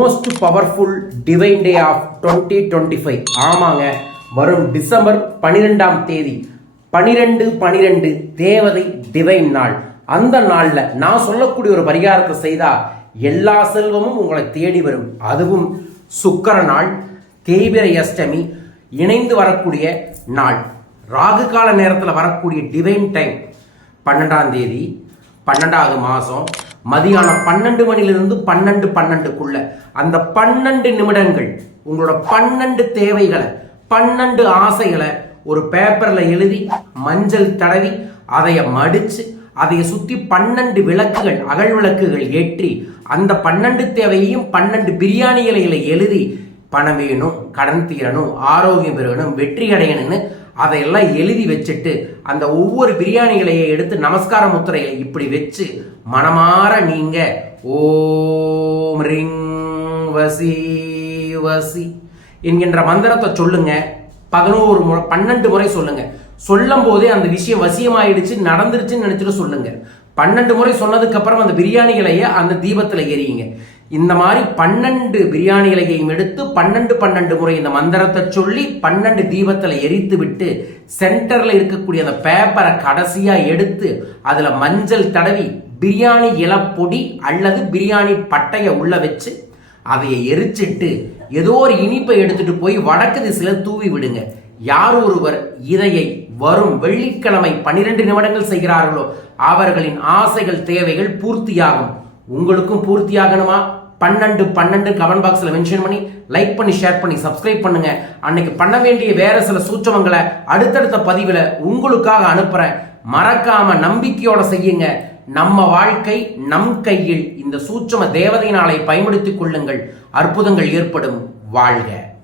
Most powerful divine day of twenty twenty five ஆமாங்க. வரும் December பனிரெண்டாம் தேதி பனிரெண்டு பனிரெண்டு தேவதை டிவைன் நாள். அந்த நாளில் நான் சொல்லக்கூடிய ஒரு பரிகாரத்தை செய்தால் எல்லா செல்வமும் உங்களை தேடி வரும். அதுவும் சுக்கர நாள் தேய்பிரை அஷ்டமி இணைந்து வரக்கூடிய நாள். ராகு கால நேரத்தில் வரக்கூடிய டிவைன் டைம் பன்னெண்டாம் தேதி பன்னெண்டாவது மாதம் மதியானம் பன்னெண்டு மணிலிருந்து பன்னெண்டு பன்னெண்டுக்குள்ள அந்த பன்னெண்டு நிமிடங்கள் உங்களோட பன்னெண்டு தேவைகளை பன்னெண்டு ஆசைகளை ஒரு பேப்பரில் எழுதி மஞ்சள் தடவி அதைய மடிச்சு அதைய சுற்றி பன்னெண்டு விளக்குகள் அகல் விளக்குகள் ஏற்றி அந்த பன்னெண்டு தேவையையும் பன்னெண்டு பிரியாணி இலைகளை எழுதி பணம் வேணும் கடன் தீரணும் ஆரோக்கியம் பெறணும் வெற்றி அடையணும்னு அதையெல்லாம் எழுதி வச்சுட்டு அந்த ஒவ்வொரு பிரியாணிகளையே எடுத்து நமஸ்கார முத்திரையை இப்படி வச்சு மனமாற நீங்க ஓம் ரிங் வசி வசி என்கின்ற மந்திரத்தை சொல்லுங்க. பதினோரு முறை பன்னெண்டு முறை சொல்லுங்க. சொல்லும் போதே அந்த விஷயம் வசியமாயிடுச்சு நடந்துருச்சுன்னு நினைச்சிட்டு சொல்லுங்க. பன்னெண்டு முறை சொன்னதுக்கு அப்புறம் அந்த பிரியாணிகளையே அந்த தீபத்தில் எரியுங்க. இந்த மாதிரி பன்னெண்டு பிரியாணிகளையும் எடுத்து பன்னெண்டு பன்னெண்டு முறை இந்த மந்திரத்தை சொல்லி பன்னெண்டு தீபத்தில் எரித்து விட்டு சென்டரில் இருக்கக்கூடிய அந்த பேப்பரை கடைசியாக எடுத்து அதில் மஞ்சள் தடவி பிரியாணி இலப்பொடி அல்லது பிரியாணி பட்டையை உள்ள வச்சு அதையை எரிச்சிட்டு ஏதோ ஒரு இனிப்பை எடுத்துட்டு போய் வடக்கு திசையில் தூவி விடுங்க. யார் ஒருவர் இதையை வரும் வெள்ளிக்கிழமை பன்னிரண்டு நிமிடங்கள் செய்கிறார்களோ அவர்களின் ஆசைகள் தேவைகள் பூர்த்தியாகும். உங்களுக்கும் பூர்த்தியாகணுமா? பன்னெண்டு பன்னெண்டு கமெண்ட் பாக்ஸில் மென்ஷன் பண்ணி லைக் பண்ணி ஷேர் பண்ணி சப்ஸ்கிரைப் பண்ணுங்க. அன்னைக்கு பண்ண வேண்டிய வேற சில சூச்சமங்களை அடுத்தடுத்த பதிவில் உங்களுக்காக அனுப்புறேன். மறக்காம நம்பிக்கையோட செய்யுங்க. நம்ம வாழ்க்கை நம் கையில். இந்த சூட்சம தேவதை நாளை பயன்படுத்திக் கொள்ளுங்கள். அற்புதங்கள் ஏற்படும். வாழ்க.